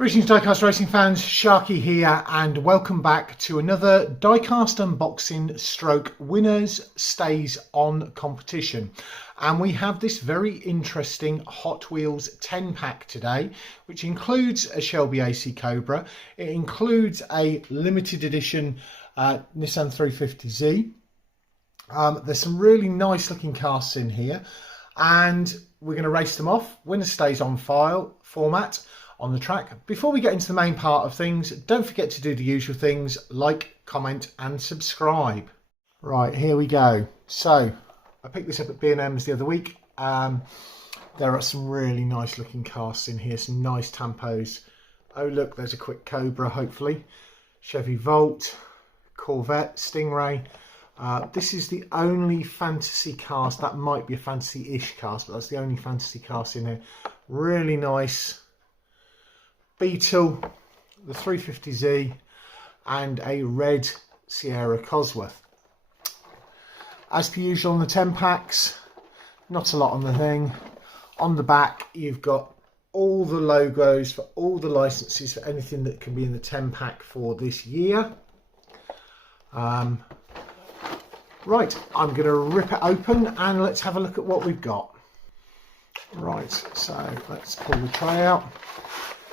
Greetings Diecast Racing fans, Sharky here and welcome back to another Diecast unboxing stroke winners stays on competition. And we have this very interesting Hot Wheels 10 pack today, which includes a Shelby AC Cobra. It includes a limited edition Nissan 350Z. There's some really nice looking casts in here and we're going to race them off. Winner stays on file format on the track. Before we get into the main part of things, don't forget to do the usual things, like, comment and subscribe. Right, here we go. So I picked this up at B&M's the other week. There are some really nice looking casts in here, some nice tampos. Oh look, there's a quick Cobra, hopefully. Chevy Volt, Corvette, Stingray. This is the only fantasy cast. That might be a fantasy-ish cast, but that's the only fantasy cast in here. Really nice Beetle, the 350Z and a red Sierra Cosworth. As per usual on the 10 packs, not a lot on the thing. On the back you've got all the logos for all the licenses for anything that can be in the 10 pack for this year. Right, I'm going to rip it open and let's have a look at what we've got. Right, so let's pull the tray out.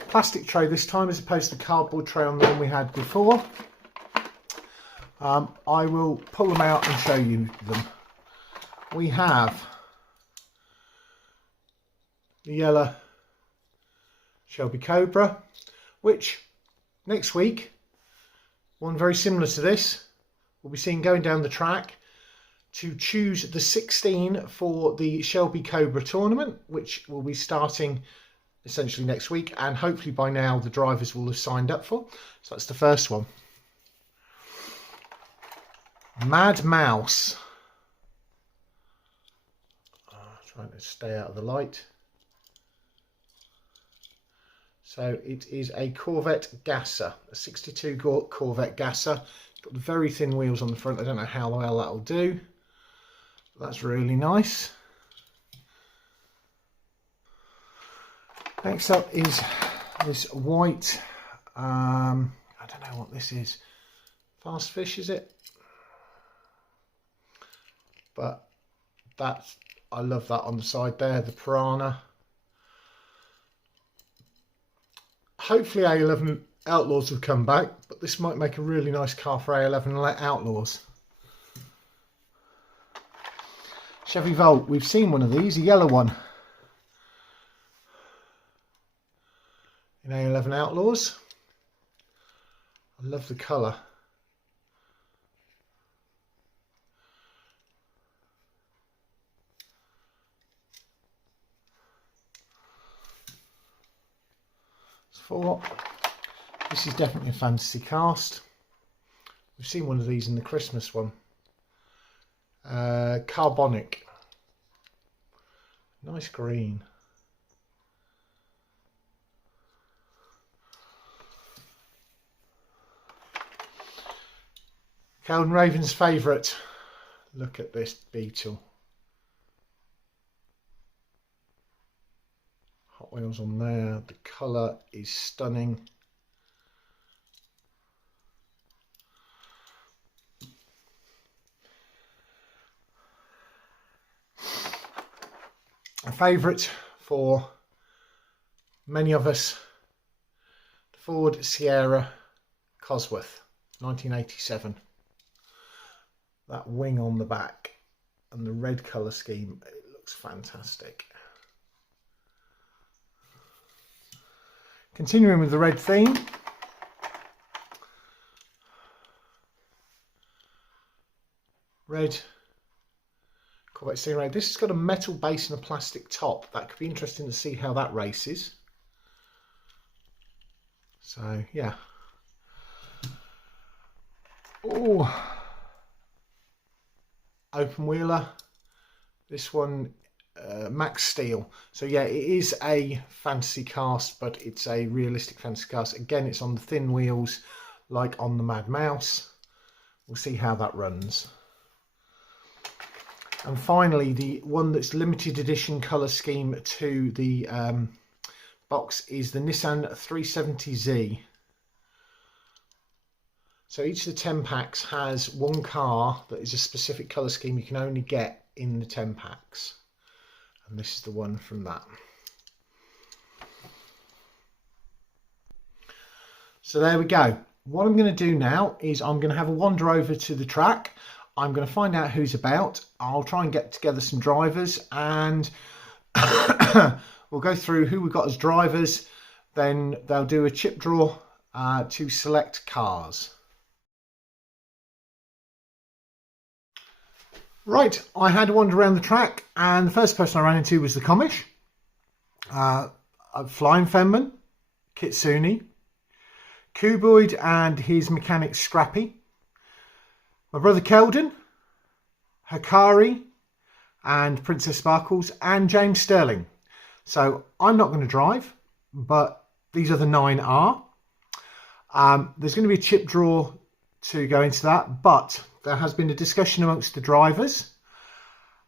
Plastic tray this time as opposed to the cardboard tray on the one we had before. I will pull them out and show you them. We have the yellow Shelby Cobra, which next week, one very similar to this, we'll be seeing going down the track to choose the 16 for the Shelby Cobra tournament, which will be starting essentially next week, and hopefully by now the drivers will have signed up for. So that's the first one. Mad Mouse. Trying to stay out of the light. So it is a Corvette Gasser, a 62 Corvette Gasser. It's got the very thin wheels on the front. I don't know how well that'll do. That's really nice. Next up is this white, I don't know what this is, Fast Fish is it? But that's, I love that on the side there, the Piranha. Hopefully A11 Outlaws will come back, but this might make a really nice car for A11 Outlaws. Chevy Volt, we've seen one of these, a yellow one. In A11 Outlaws. I love the colour. So this is definitely a fantasy cast. We've seen one of these in the Christmas one. Carbonic. Nice green. Calvin Raven's favourite. Look at this Beetle. Hot Wheels on there. The colour is stunning. A favourite for many of us, the Ford Sierra Cosworth, 1987. That wing on the back and the red colour scheme, it looks fantastic. Continuing with the red theme, red Corvette Stingray. This has got a metal base and a plastic top. That could be interesting to see how that races. So yeah. Oh. Open wheeler, this one Max Steel. So yeah, it is a fantasy cast, but it's a realistic fantasy cast. Again, it's on the thin wheels like on the Mad Mouse. We'll see how that runs. And finally, the one that's limited edition colour scheme to the box is the Nissan 370Z. So each of the 10 packs has one car that is a specific colour scheme you can only get in the 10 packs. And this is the one from that. So there we go. What I'm going to do now is I'm going to have a wander over to the track. I'm going to find out who's about. I'll try and get together some drivers and we'll go through who we've got as drivers. Then they'll do a chip draw to select cars. Right, I had a wander around the track and the first person I ran into was the Comish, Flying Fenman, Kitsune, Cuboid and his mechanic Scrappy, my brother Keldon, Hikari and Princess Sparkles and James Sterling. So I'm not going to drive, but these other 9 are. There's going to be a chip draw to go into that, but there has been a discussion amongst the drivers.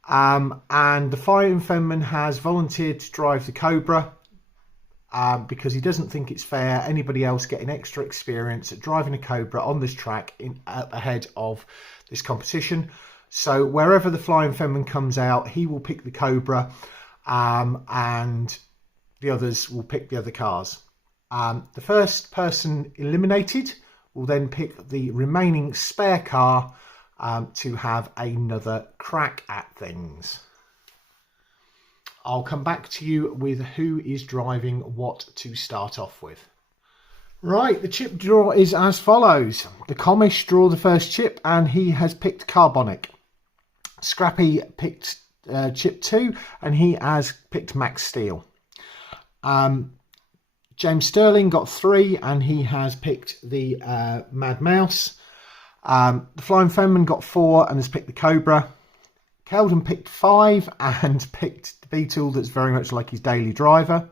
And the Flying Fenman has volunteered to drive the Cobra because he doesn't think it's fair anybody else getting extra experience at driving a Cobra on this track ahead of this competition. So wherever the Flying Fenman comes out, he will pick the Cobra and the others will pick the other cars. The first person eliminated will then pick the remaining spare car to have another crack at things. I'll come back to you with who is driving what to start off with. Right, the chip draw is as follows. The Comish draw the first chip and he has picked Carbonic. Scrappy picked chip 2 and he has picked Max Steel. James Sterling got 3 and he has picked the Mad Mouse. The Flying Fenman got 4 and has picked the Cobra. Keldon picked 5 and picked the Beetle that's very much like his daily driver.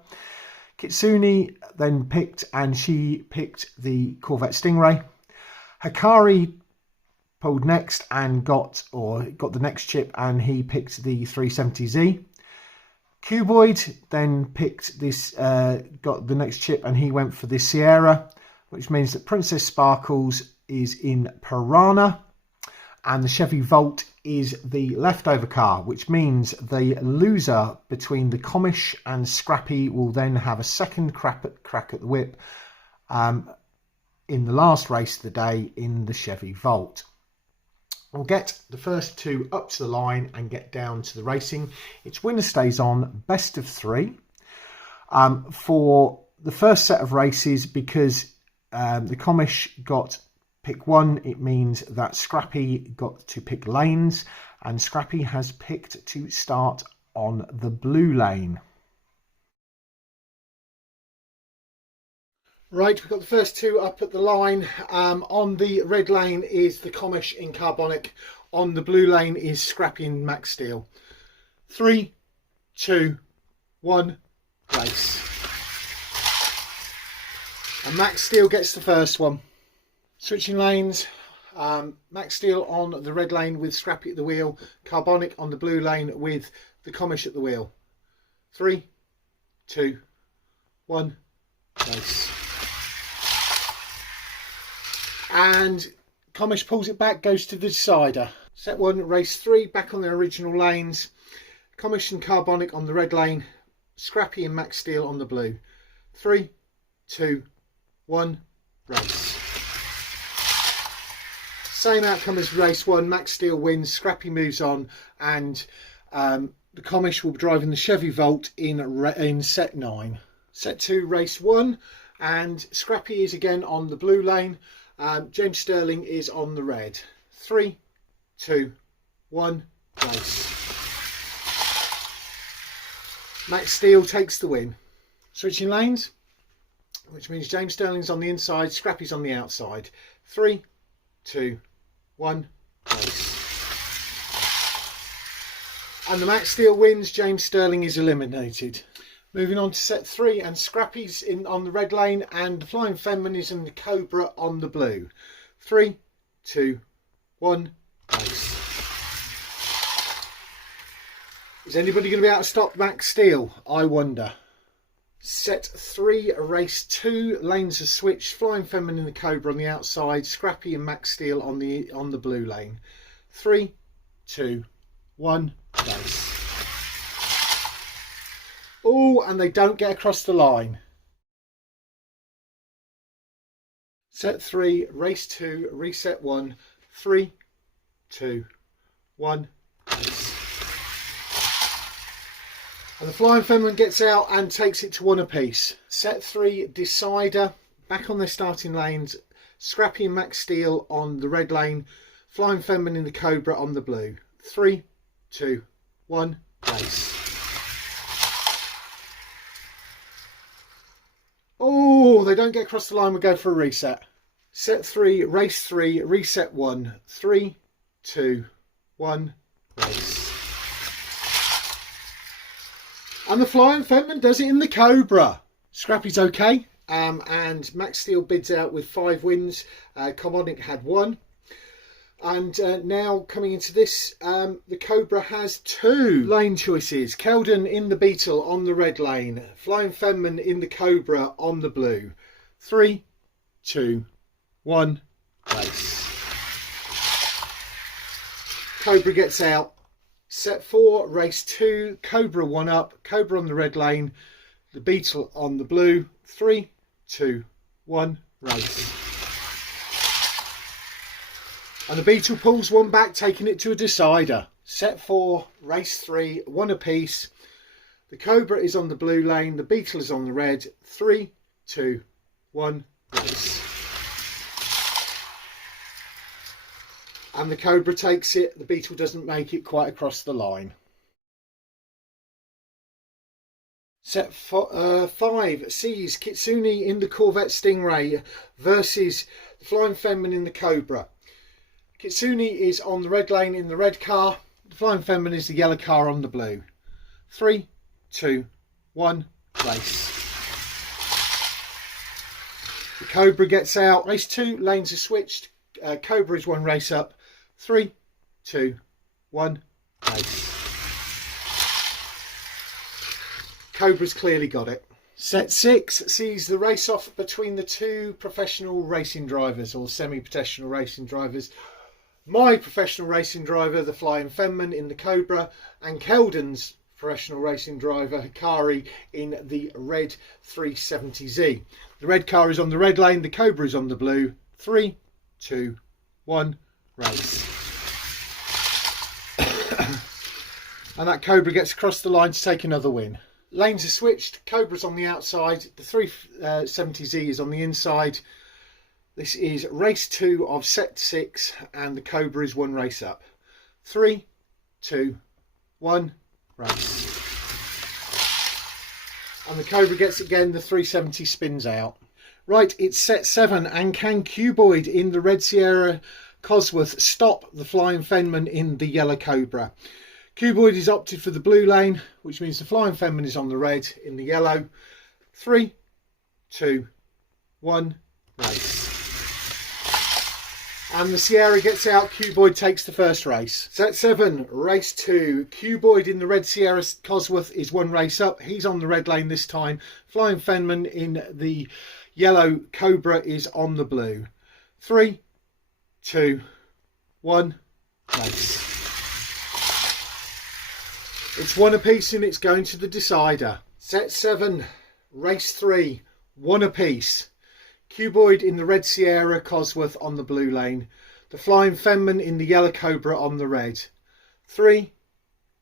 Kitsune then picked and she picked the Corvette Stingray. Hikari pulled next and got the next chip and he picked the 370Z. Cuboid then picked this, got the next chip and he went for the Sierra, which means that Princess Sparkles is in Piranha and the Chevy Volt is the leftover car, which means the loser between the Comish and Scrappy will then have a second crack at the whip in the last race of the day in the Chevy Volt. We'll get the first 2 up to the line and get down to the racing. It's winner stays on, best of 3. For the first set of races, because the Comish got pick 1, it means that Scrappy got to pick lanes and Scrappy has picked to start on the blue lane. Right, we've got the first 2 up at the line. On the red lane is the Comish in Carbonic. On the blue lane is Scrappy and Max Steel. 3, 2, 1, race. And Max Steel gets the first one. Switching lanes, Max Steel on the red lane with Scrappy at the wheel, Carbonic on the blue lane with the Comish at the wheel. 3, 2, 1, race. And Comish pulls it back, goes to the decider. Set 1, race 3, back on their original lanes. Comish and Carbonic on the red lane, Scrappy and Max Steel on the blue. 3, 2, 1, race. Same outcome as race 1, Max Steel wins, Scrappy moves on, and the Comish will be driving the Chevy Volt in set 9. Set 2, race 1, and Scrappy is again on the blue lane, James Sterling is on the red. 3, 2, 1, race. Max Steel takes the win. Switching lanes, which means James Sterling's on the inside, Scrappy's on the outside. 3, 2, 1, race. And the Max Steel wins, James Sterling is eliminated. Moving on to set 3, and Scrappy's on the red lane and the Flying Fenman is in the Cobra on the blue. 3, 2, 1, race. Is anybody going to be able to stop Max Steel? I wonder. Set 3, race 2, lanes are switched. Flying Feminine in the Cobra on the outside, Scrappy and Max Steel on the blue lane. 3, 2, 1, race. Oh, and they don't get across the line. Set 3, race 2, reset 1, 3, 2, 1, race. And the Flying Feminine gets out and takes it to 1 apiece. Set 3, decider, back on their starting lanes. Scrappy and Max Steel on the red lane. Flying Feminine in the Cobra on the blue. 3, 2, 1, race. Oh, they don't get across the line. We go for a reset. Set 3, race 3, reset 1. 3, 2, 1, race. And the Flying Feminine does it in the Cobra. Scrappy's okay. And Max Steel bids out with 5 wins. Comonic had 1. And now coming into this, the Cobra has 2 lane choices. Keldon in the Beetle on the red lane. Flying Feminine in the Cobra on the blue. 3, 2, 1, race. Cobra gets out. Set 4, race 2, Cobra 1 up, Cobra on the red lane, the Beetle on the blue. 3, 2, 1, race. And the Beetle pulls 1 back, taking it to a decider. Set 4, race 3, 1 apiece. The Cobra is on the blue lane, the Beetle is on the red. 3, 2, 1, race. And the Cobra takes it. The Beetle doesn't make it quite across the line. Set 5 sees Kitsune in the Corvette Stingray versus the Flying Feminine in the Cobra. Kitsune is on the red lane in the red car. The Flying Feminine is the yellow car on the blue. 3, 2, 1, race. The Cobra gets out. Race 2, lanes are switched. Cobra is 1 race up. 3, 2, 1, race. Cobra's clearly got it. Set 6 sees the race off between the 2 professional racing drivers, or semi-professional racing drivers. My professional racing driver, the Flying Feminine in the Cobra, and Keldon's professional racing driver, Hikari, in the red 370Z. The red car is on the red lane, the Cobra is on the blue. 3, 2, 1, race. And that Cobra gets across the line to take another win. Lanes are switched. Cobra's on the outside. The 370Z is on the inside. This is race 2 of set 6, and the Cobra is 1 race up. 3, 2, 1, race. And the Cobra gets it again. The 370 spins out. Right, it's set 7, and can Cuboid in the Red Sierra Cosworth stop the Flying Feminine in the yellow Cobra? Cuboid is opted for the blue lane, which means the Flying Feminine is on the red in the yellow. 3, 2, 1, race. And the Sierra gets out. Cuboid takes the first race. Set 7, race 2. Cuboid in the Red Sierra Cosworth is 1 race up. He's on the red lane this time. Flying Feminine in the yellow Cobra is on the blue. 3, 2, 1, race. It's 1 apiece and it's going to the decider. Set 7, race 3, 1 apiece. Cuboid in the Red Sierra Cosworth on the blue lane. The Flying Feminine in the yellow Cobra on the red. 3,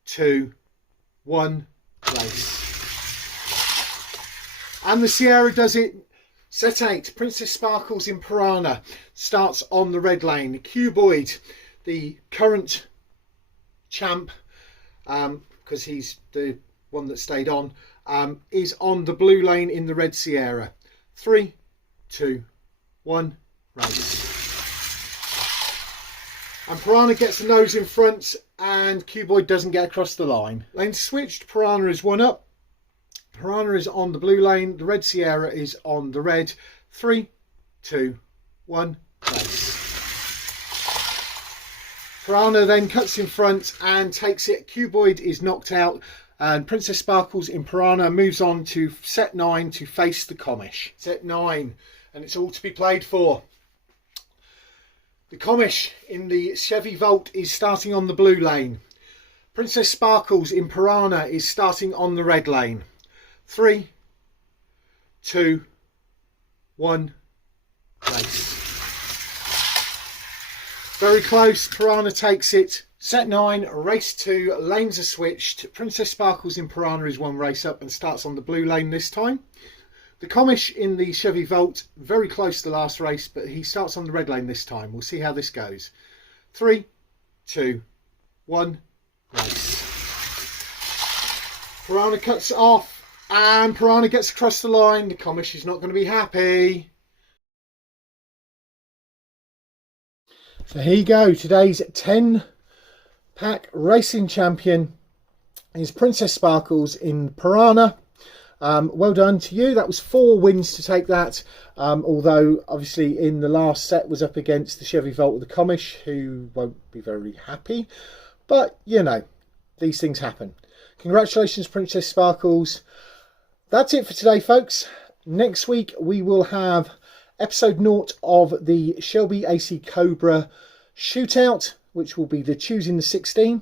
2, 1, race. And the Sierra does it. Set 8, Princess Sparkles in Piranha starts on the red lane. Cuboid, the current champ, because he's the one that stayed on, is on the blue lane in the Red Sierra. 3, 2, 1, race. And Piranha gets the nose in front, and Cuboid doesn't get across the line. Lane switched. Piranha is 1 up. Piranha is on the blue lane. The Red Sierra is on the red. 3, 2, 1, race. Piranha then cuts in front and takes it. Cuboid is knocked out, and Princess Sparkles in Piranha moves on to set 9 to face the Comish. Set 9, and it's all to be played for. The Comish in the Chevy Volt is starting on the blue lane. Princess Sparkles in Piranha is starting on the red lane. 3, 2, 1, race. Very close, Piranha takes it. Set 9, race 2, lanes are switched. Princess Sparkles in Piranha is one race up and starts on the blue lane this time. The Comish in the Chevy Volt, very close to the last race, but he starts on the red lane this time. We'll see how this goes. 3, 2, 1, race. Piranha cuts it off, and Piranha gets across the line. The Comish is not going to be happy. So here you go. Today's 10-pack racing champion is Princess Sparkles in Piranha. Well done to you. That was 4 wins to take that. Although obviously in the last set was up against the Chevy Volt with the Comish, who won't be very happy. But you know, these things happen. Congratulations, Princess Sparkles. That's it for today, folks. Next week we will have episode 0 of the Shelby AC Cobra shootout, which will be the choosing the 16.